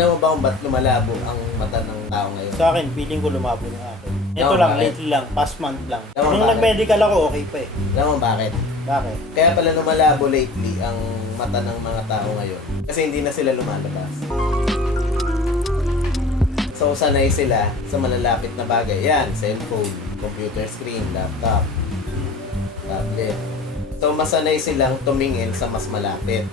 Alam mo ba kung ba't lumalabo ang mata ng tao ngayon? Sa akin, feeling ko lumabo na ako. Ito lang, bakit? lately lang, past month lang. Oo, Nung bakit? nag-medical ako, okay pa eh. Alam mo bakit? Bakit? Kaya pala lumalabo lately ang mata ng mga tao ngayon. Kasi hindi na sila lumalabas. So, sanay sila sa malalapit na bagay. Yan, cellphone, computer screen, laptop, tablet. So, masanay silang tumingin sa mas malapit.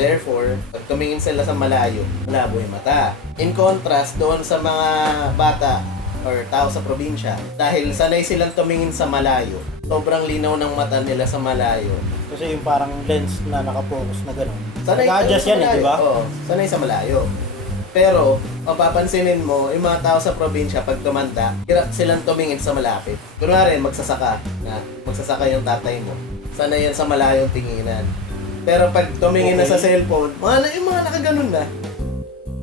Therefore, pag tumingin sila sa malayo, malabo yung mata. In contrast, doon sa mga bata or tao sa probinsya, dahil sanay silang tumingin sa malayo, sobrang linaw ng mata nila sa malayo. Kasi yung parang lens na nakapokus na gano'n. Sanay Nag-adjust yan eh, di ba? Oo, sanay sa malayo. Pero, mapapansinin mo, yung mga tao sa probinsya, pag tumanda, hirap silang tumingin sa malapit. Kunwari, magsasaka, na magsasaka yung tatay mo. Sanay yan sa malayong tinginan. Pero pag tumingin na sa cellphone, mga, yung mga nakaganon na.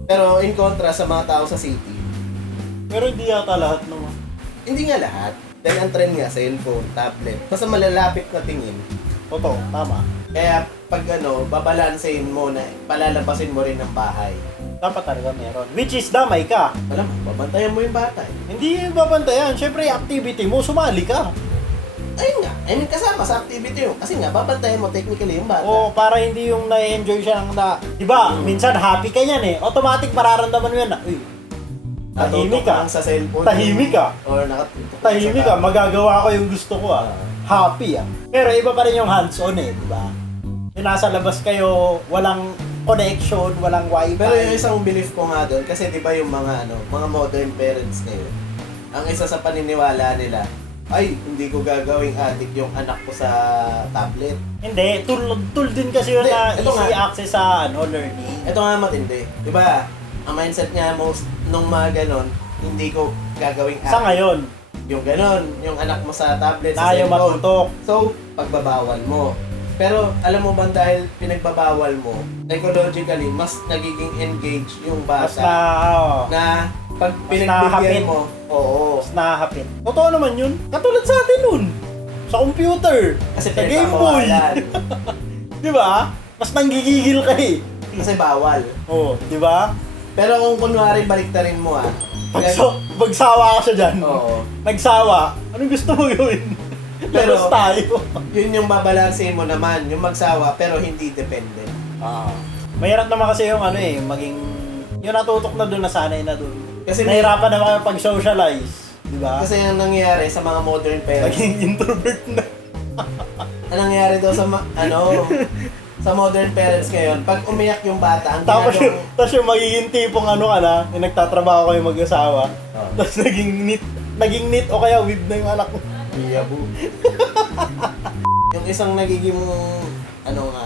Pero in contrast sa mga tao sa city, Pero hindi yata lahat naman. hindi nga lahat. Dahil ang trend nga, cellphone, tablet. Basta malalapit na tingin. Totoo, tama. Kaya pag ano, babalansein mo na palalabasin mo rin ng bahay. Dapat talaga meron. Which is damay ka. Alam mo, babantayan mo yung bata eh. Hindi yung babantayan. Siyempre, activity mo, sumali ka. Ayun nga, I mean kasama sa activity yun. Kasi nga, babantayan mo technically yung bata. O para hindi yung na-enjoy siya ng na... Di ba? Mm. Minsan happy ka yan eh. Automatic mararamdaman mo yan na, uy, tahimik ka. sa cellphone. Tahimik ka. Or nakatutok tahimik ka, magagawa ko yung gusto ko ah. Ah. Happy ah. Pero iba pa rin yung hands-on eh, di ba? Yung nasa labas kayo, walang connection, walang wifi. Pero yung isang belief ko nga doon, kasi di ba yung mga ano, mga modern parents ngayon, ang isa sa paniniwala nila, ay, hindi ko gagawing addict yung anak ko sa tablet. Hindi, tool, tool din kasi yun Hindi, na ito easy nga. access sa ano, learning. Ito nga matindi. Di ba? Ang mindset niya most nung mga ganon, hindi ko gagawing Sa ngayon, Yung ganon, yung anak mo sa tablet, sa ayaw cellphone. matutok. So, pagbabawal mo. Pero alam mo ba dahil pinagbabawal mo, psychologically, mas nagiging engaged yung Mas bata na, oh, na pag pinagbibigyan nakakapit. mo, oo. Mas nahahapin. Totoo naman yun. Katulad sa atin nun. Sa computer. Kasi sa Game Boy. di ba? Mas nanggigigil ka eh. Kasi bawal. Oo, di ba? Pero kung kunwari baliktarin mo ah. Pagso, magsawa ka siya dyan. Oo. Nagsawa. Anong gusto mo gawin? Pero- tayo. Yun yung babalansin mo naman, yung magsawa pero hindi dependent. Ah. Mahirap naman kasi yung ano eh, maging... Yung natutok na doon, nasanay na doon. Kasi Nahirapan naman kayo pag-socialize. Di ba? Kasi ang nangyayari sa mga modern parents, Naging introvert na. ang nangyayari daw sa ma- ano, sa modern parents ngayon, pag umiyak yung bata, ang Tapos yung, ginagawa- tapos yung magiging tipong ano ka na, yung nagtatrabaho kayo mag-asawa. Oh. Tapos naging neat, naging neat o kaya weeb na yung anak mo. Yabu. yung isang nagiging, ano nga,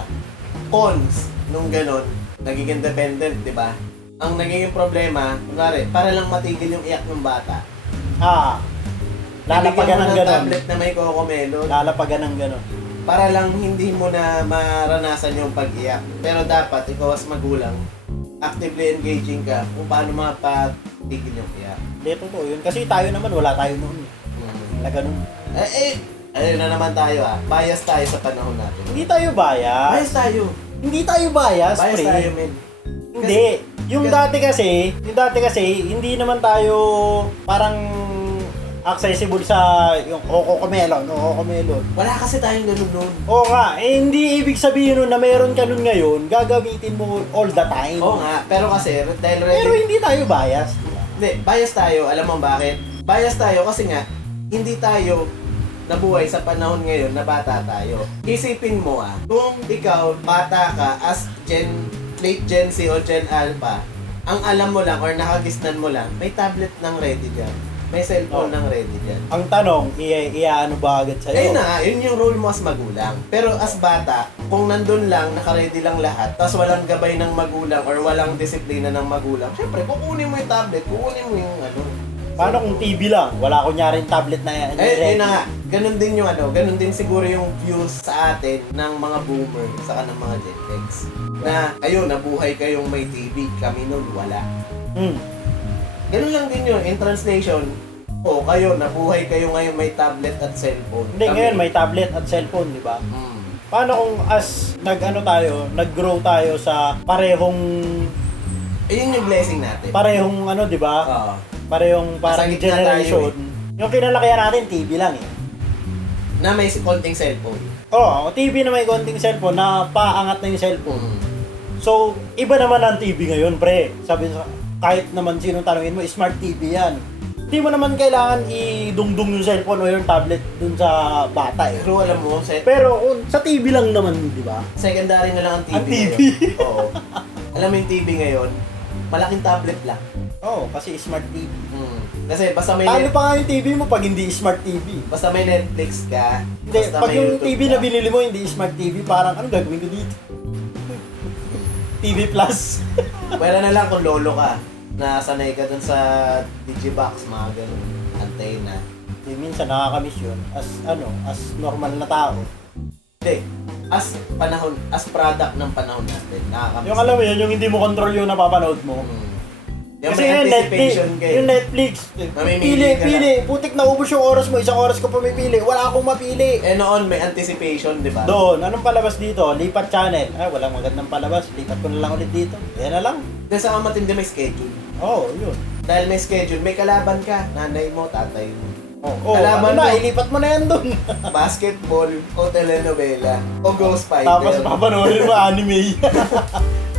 cons nung ganon, nagiging dependent, di ba? Ang nagiging problema, kunwari, para lang matigil yung iyak ng bata. Ah. Lalapagan ng ganon. tablet na may kokomelo Lalapagan ng ganon. para lang hindi mo na maranasan yung pag-iyak. Pero dapat, ikaw as magulang, actively engaging ka kung paano mapatigil yung iyak. Hindi, totoo yun. Kasi tayo naman, wala tayo noon. Na ganun. Eh, eh, ayun na naman tayo ah. Bias tayo sa panahon natin. Hindi tayo bias. Bias tayo. Hindi tayo bias, Bias pre. tayo, men. Hindi. Yung dati kasi, yung dati kasi, hindi naman tayo parang accessible sa yung Oko Melon, Oko Melon. Wala kasi tayong ganun noon. Oo nga, eh, hindi ibig sabihin nun na meron ka nun ngayon, gagamitin mo all the time. Oo nga, pero kasi, dahil ready... Pero hindi tayo bias. Hindi, bias tayo. Alam mo bakit? Bias tayo kasi nga, hindi tayo nabuhay sa panahon ngayon na bata tayo. Isipin mo ah, kung ikaw, bata ka, as Gen, late Gen Z o Gen Alpha, ang alam mo lang or nakagisnan mo lang, may tablet ng ready dyan. May cellphone Oh. ng ready dyan. Ang tanong, iaano ba agad sa'yo? Ayun na yun yung role mo as magulang. Pero as bata, kung nandun lang, nakaready lang lahat, tapos walang gabay ng magulang or walang disiplina ng magulang, syempre, kukunin mo yung tablet, kukunin mo yung ano. Paano kung TV lang? Wala kunyaring tablet na yan. Eh, yun na nga, ganun din yung ano, ganun din siguro yung views sa atin ng mga boomer, saka ng mga Gen X. Na, ayun, nabuhay kayong may TV, kami nun wala. Hmm. Ganun lang din yun, in translation, o kayo, nabuhay kayo ngayon may tablet at cellphone. Hindi, Kami- ngayon may tablet at cellphone, di ba? Hmm. Paano kung as nag-ano tayo, nag-grow tayo sa parehong Ayun yung blessing natin. Parehong ano, di ba? Oo. Parehong parang Nasa gitna generation. Yung kinalakihan natin, TV lang eh. Na may konting cellphone. Oo, TV na may konting cellphone na paangat na yung cellphone. Mm. So, iba naman ang TV ngayon, pre. Sabi sa kahit naman sino tanongin mo, smart TV yan. Hindi mo naman kailangan idungdung yung cellphone o yung tablet dun sa bata eh. Pero alam mo, se- Pero kung sa TV lang naman, di ba? secondary na lang ang TV, Ang TV. ngayon. Oo. Alam mo yung TV ngayon, malaking tablet lang. Oo, kasi smart TV. Mm. Kasi basta may Paano net- pa nga yung TV mo pag hindi smart TV? basta may Netflix ka, Hindi, basta pag may yung YouTube TV ka, na binili mo hindi smart TV, parang anong gagawin ko dito? TV Plus. Pwera na lang kung lolo ka, na sanay ka dun sa Digibox, mga ganun, antenna. Di minsan nakakamiss yun as ano, as normal na tao. Hindi, as panahon, as product ng panahon natin, nakakamiss. Yung alam mo yun, yung hindi mo control yung napapanood mo. Mm. Yung Kasi may yung Netflix, anticipation ka eh. yung Netflix, pili, ka pili, putik na ubos yung oras mo, isang oras ko pumipili, wala akong mapili. Eh noon, may anticipation, di ba? Doon, anong palabas dito? Lipat channel. Ah, walang magandang palabas. Lipat ko na lang ulit dito. Yan na lang. Kasi sa matindi may schedule. Oo, oh, yun. Dahil may schedule, may kalaban ka. Nanay mo, tatay mo. Oh, oh, Kalaban ano na, ilipat mo na yan doon. Basketball, o telenovela, o Ghost Fighter. Tapos papanoorin mo anime.